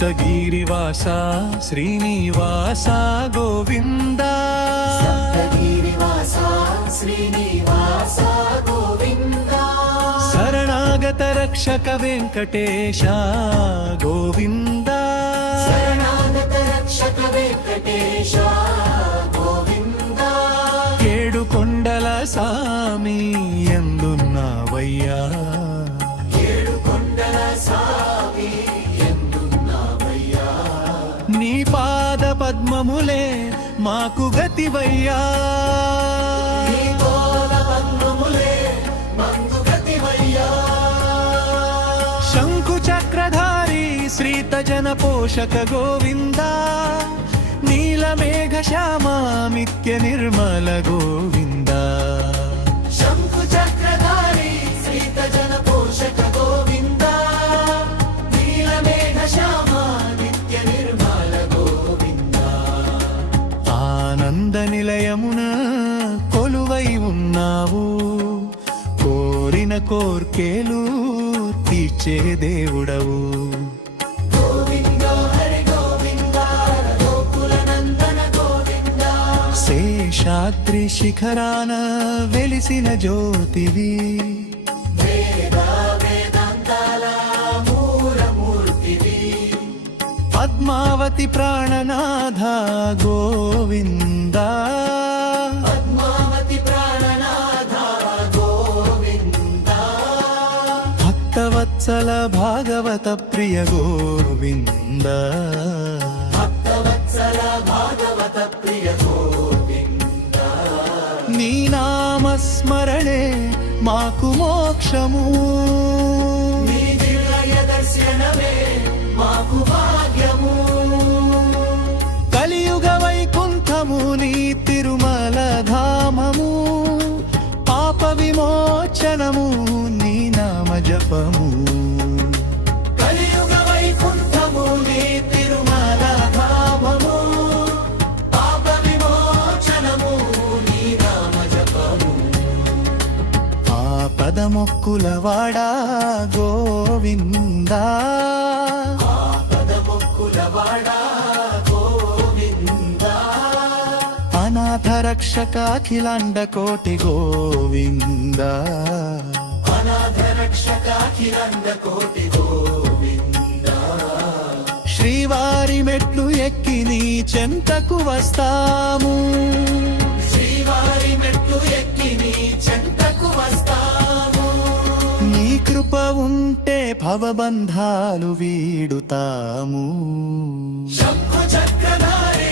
సప్తగిరివాస శ్రీనివాస గోవింద. సప్తగిరివాస శ్రీనివాస గోవింద. శరణాగత రక్షక వెంకటేశ గోవింద. శరణాగత రక్షక వెంకటేశ గోవింద. ఏడు కొండల సామి ఎందున్నావయ్యా? పద్మములే మాకు గతివయ్యా. శంకు చక్రధారి శ్రీత జన పోషక గోవింద. నీలమేఘ శ్యామామిత్య నిర్మల గోవింద హృదయమున కొలువై ఉన్నావు. కోరిన కోర్కేలు తీర్చే దేవుడవు. శేషాద్రి శిఖరాన వెలిసిన జ్యోతివి. పద్మావతి ప్రాణనాథ గోవింద. పద్మావతి ప్రాణనాథ గోవింద. భక్తవత్సల భాగవత ప్రియ గోవింద. భక్తవత్సల భాగవత ప్రియ గోవింద. నీ నామస్మరణే మాకు మోక్షము. పదమొక్కుల వాడా గోవిందా? గోవింద అనాథ రక్షక అఖిలాండ కోటి గోవింద? అనాథ రక్షక కిరంద కోటి గోవింద శ్రీవారి మెట్లు ఎక్కి నీ చెంతకు వస్తాము. శ్రీవారి మెట్లు ఎక్కి నీ చెంత కృప ఉంటే భవబంధాలు వీడుతాము. శంఖు చక్రధారి